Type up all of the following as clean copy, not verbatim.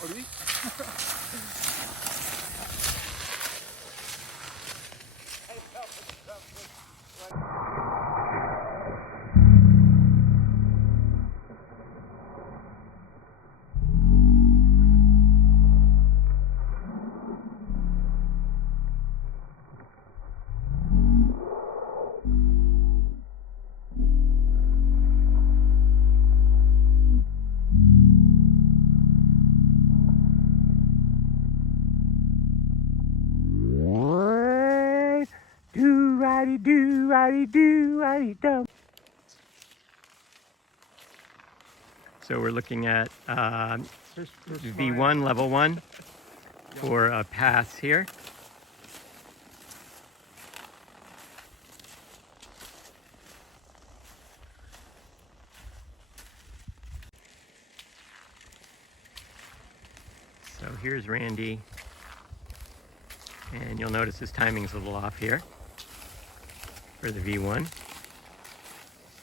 Howdy. Do-ridey-do-ridey-do-ridey-dum. So we're looking at V1, level 1 for a pass here. So here's Randy, and you'll notice his timing's a little off here for the V1.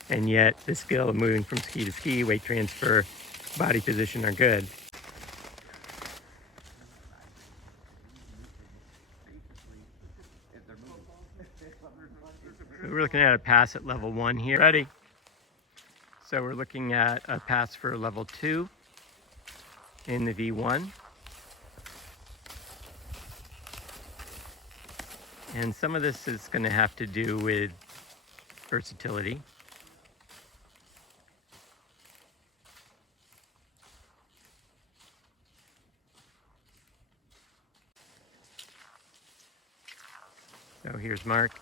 And yet the skill of moving from ski to ski, weight transfer, body position are good. So we're looking at a pass at level 1 here. Ready? So we're looking at a pass for level 2 in the V1. And some of this is going to have to do with versatility. So here's Mark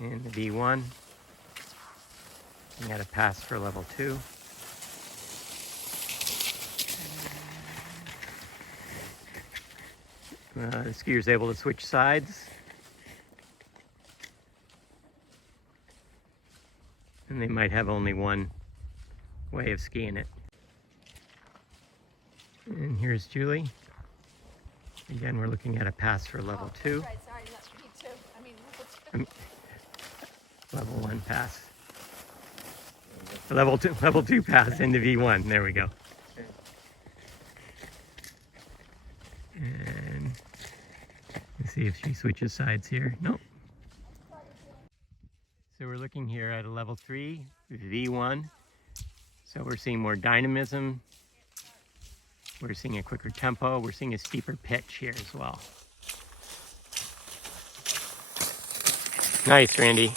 in the V1. We got a pass for level 2. The skier's able to switch sides. And they might have only one way of skiing it. And here's Julie. Again, we're looking at a pass for level 2. Right, sorry, that's V2. I mean, level 1 pass. Level 2 pass into V1. There we go. And let's see if she switches sides here. Nope. So we're looking here at a level 3 V1. So we're seeing more dynamism. We're seeing a quicker tempo. We're seeing a steeper pitch here as well. Nice, Randy.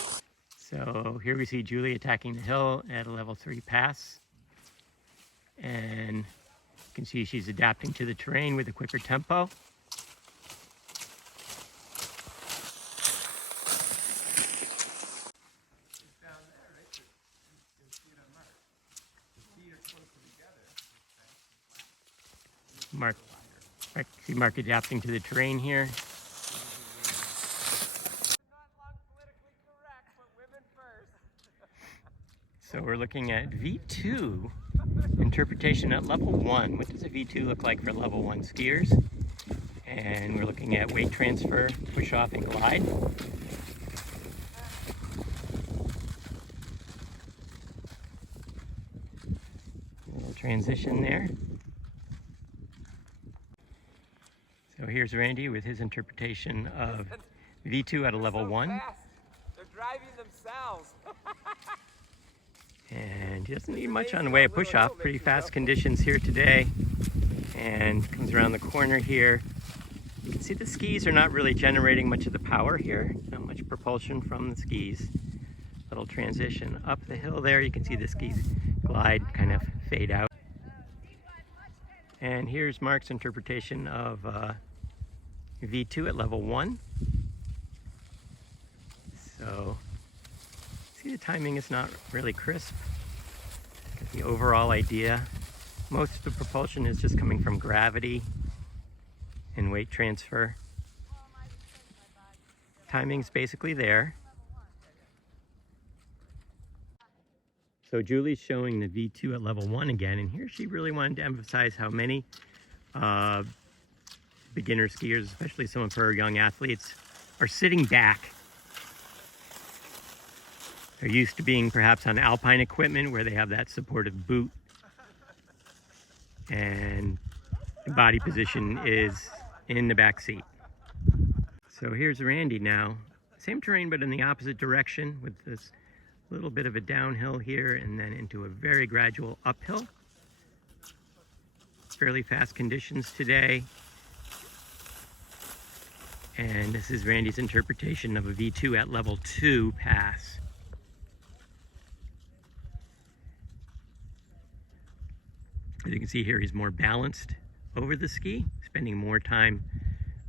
So here we see Julie attacking the hill at a level 3 pass. And you can see she's adapting to the terrain with a quicker tempo. Mark adapting to the terrain here. So we're looking at V2 interpretation at level 1. What does a V2 look like for level 1 skiers? And we're looking at weight transfer, push off, and glide. A little transition there. So here's Randy with his interpretation of V2 at a level 1. They're driving themselves. And he doesn't need much on the way of push-off. Pretty fast conditions here today. And comes around the corner here. You can see the skis are not really generating much of the power here. Not much propulsion from the skis. Little transition up the hill there. You can see the skis glide, kind of fade out. And here's Mark's interpretation of V2 at level 1. So, see the timing is not really crisp. But the overall idea, most of the propulsion is just coming from gravity and weight transfer. Timing's basically there. So Julie's showing the V2 at level 1 again, and here she really wanted to emphasize how many beginner skiers, especially some of her young athletes, are sitting back. They're used to being perhaps on alpine equipment where they have that supportive boot. And the The body position is in the back seat. So here's Randy now. Same terrain, but in the opposite direction, with this little bit of a downhill here and then into a very gradual uphill. Fairly fast conditions today. And this is Randy's interpretation of a V2 at level 2 pass. As you can see here, he's more balanced over the ski, spending more time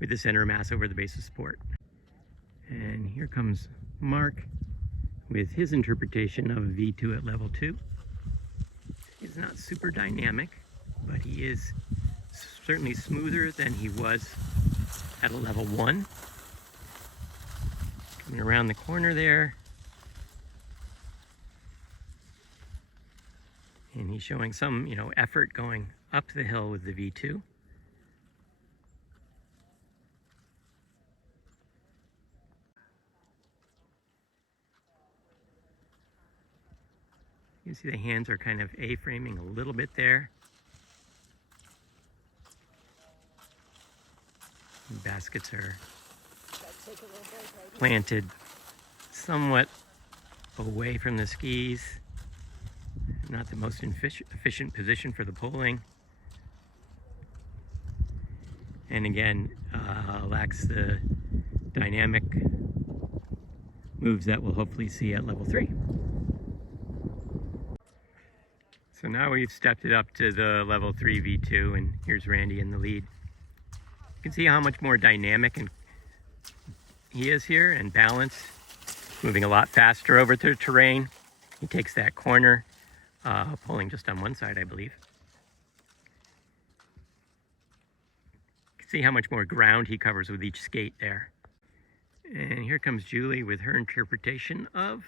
with the center of mass over the base of support. And here comes Mark with his interpretation of V2 at level 2. He's not super dynamic, but he is certainly smoother than he was at a level 1. Coming around the corner there. And he's showing some, effort going up the hill with the V2. You can see the hands are kind of A-framing a little bit there. The baskets are planted somewhat away from the skis. Not the most efficient position for the pulling. And again, lacks the dynamic moves that we'll hopefully see at level 3. So now we've stepped it up to the level 3 V2, and here's Randy in the lead. You can see how much more dynamic he is here and balanced, moving a lot faster over the terrain. He takes that corner, pulling just on one side, I believe. You can see how much more ground he covers with each skate there. And here comes Julie with her interpretation of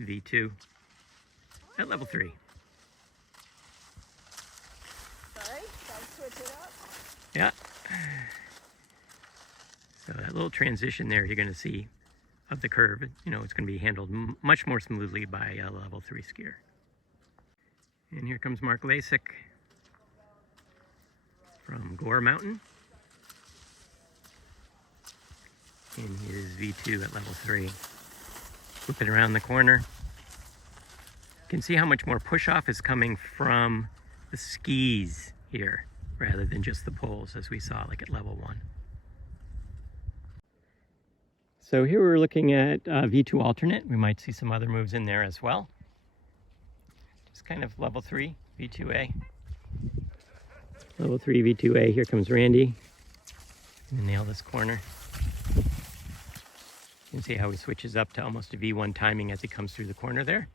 V2 at level 3. Sorry, gotta switch it up. Yeah. So that little transition there you're going to see of the curve, it's going to be handled much more smoothly by a level 3 skier. And here comes Mark Lasik from Gore Mountain in his V2 at level 3. Whipping around the corner. You can see how much more push-off is coming from the skis here rather than just the poles as we saw like at level 1. So here we're looking at V2 alternate. We might see some other moves in there as well. Just kind of level 3 V2A. Level 3 V2A, here comes Randy. Gonna nail this corner. You can see how he switches up to almost a V1 timing as he comes through the corner there.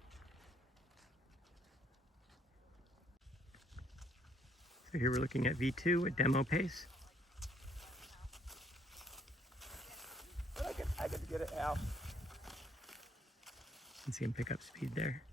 So here we're looking at V2 at demo pace. I can get it out. You can see him pick up speed there.